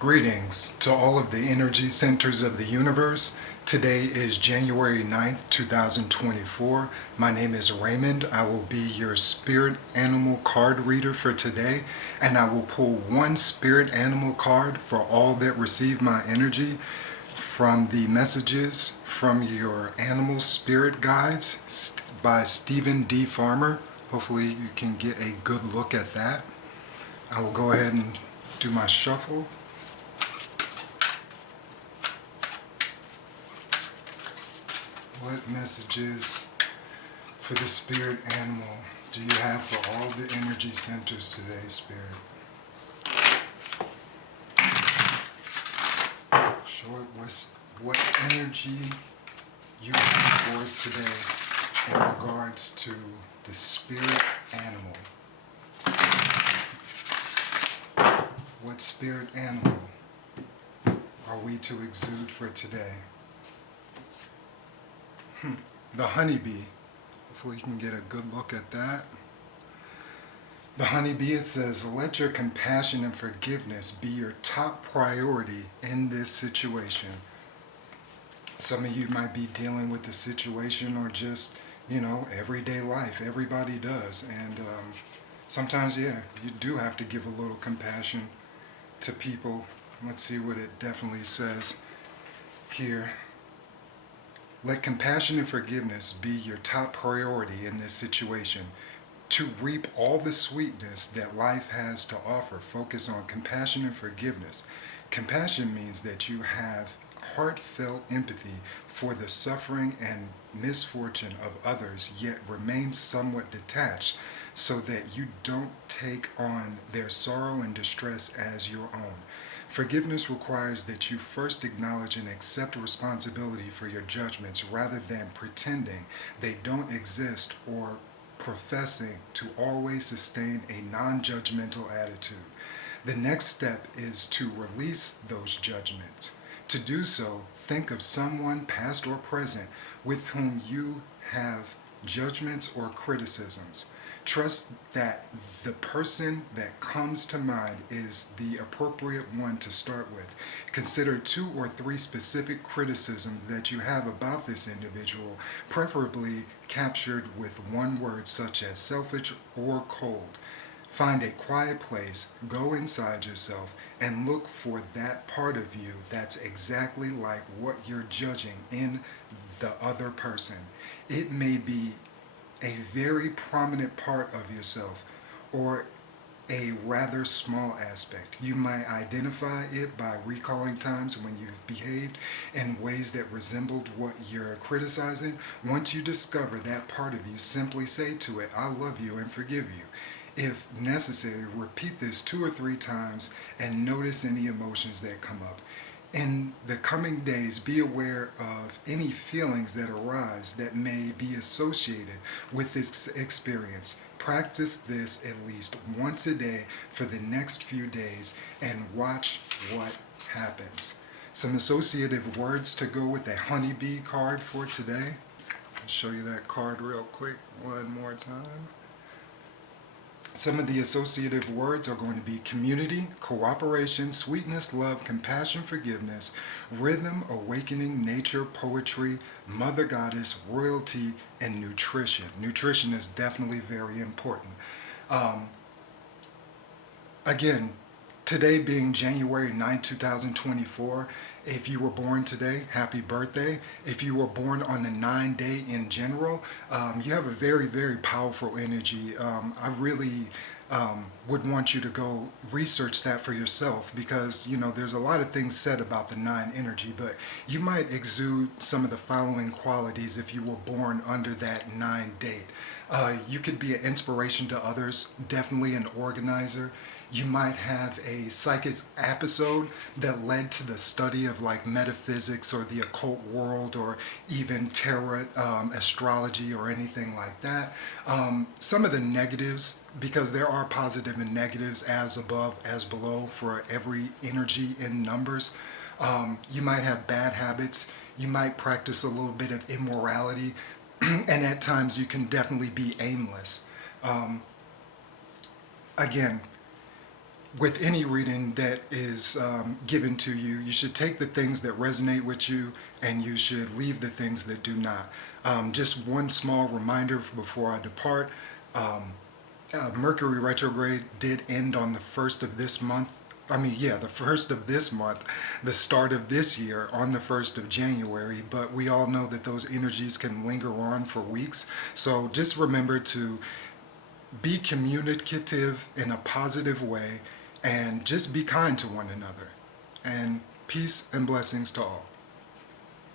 Greetings to all of the energy centers of the universe. Today is January 9th, 2024. My name is Raymond. I will be your spirit animal card reader for today, and I will pull one spirit animal card for all that receive my energy from the messages from your animal spirit guides by Stephen D. Farmer. Hopefully you can get a good look at that. I will go ahead and do my shuffle. What messages for the spirit animal do you have for all the energy centers today, Spirit? Show it what energy you have for us today in regards to the spirit animal. What spirit animal are we to exude for today? The honeybee. Hopefully you can get a good look at that. The honeybee, it says, let your compassion and forgiveness be your top priority in this situation. Some of you might be dealing with the situation or just, everyday life. Everybody does. And sometimes, you do have to give a little compassion to people. Let's see what it definitely says here. Let compassion and forgiveness be your top priority in this situation. To reap all the sweetness that life has to offer, focus on compassion and forgiveness. Compassion means that you have heartfelt empathy for the suffering and misfortune of others, yet remain somewhat detached so that you don't take on their sorrow and distress as your own. Forgiveness requires that you first acknowledge and accept responsibility for your judgments rather than pretending they don't exist or professing to always sustain a non-judgmental attitude. The next step is to release those judgments. To do so, think of someone, past or present, with whom you have judgments or criticisms. Trust that the person that comes to mind is the appropriate one to start with. Consider 2 or 3 specific criticisms that you have about this individual, preferably captured with one word such as selfish or cold. Find a quiet place, go inside yourself, and look for that part of you that's exactly like what you're judging in the other person. It may be a very prominent part of yourself or a rather small aspect. You might identify it by recalling times when you've behaved in ways that resembled what you're criticizing. Once you discover that part of you, simply say to it, I love you and forgive you. If necessary, repeat this 2 or 3 times and notice any emotions that come up. In the coming days, be aware of any feelings that arise that may be associated with this experience. Practice this at least once a day for the next few days and watch what happens. Some associative words to go with the honeybee card for today. I'll show you that card real quick one more time. Some of the associative words are going to be community, cooperation, sweetness, love, compassion, forgiveness, rhythm, awakening, nature, poetry, mother goddess, royalty, and nutrition. Nutrition is definitely very important. Again, today being January 9, 2024, if you were born today, happy birthday. If you were born on the 9 day in general, you have a very, very powerful energy. I really would want you to go research that for yourself because, there's a lot of things said about the 9 energy, but you might exude some of the following qualities if you were born under that 9 date. You could be an inspiration to others, definitely an organizer. You might have a psychic episode that led to the study of like metaphysics or the occult world or even tarot, astrology or anything like that. Some of the negatives, because there are positive and negatives as above as below for every energy in numbers. You might have bad habits. You might practice a little bit of immorality. And at times you can definitely be aimless. Again, with any reading that is given to you, you should take the things that resonate with you and you should leave the things that do not. Just one small reminder before I depart. Mercury retrograde did end on the 1st of this month. The 1st of this month, the start of this year on the 1st of January, but we all know that those energies can linger on for weeks. So just remember to be communicative in a positive way and just be kind to one another. And peace and blessings to all.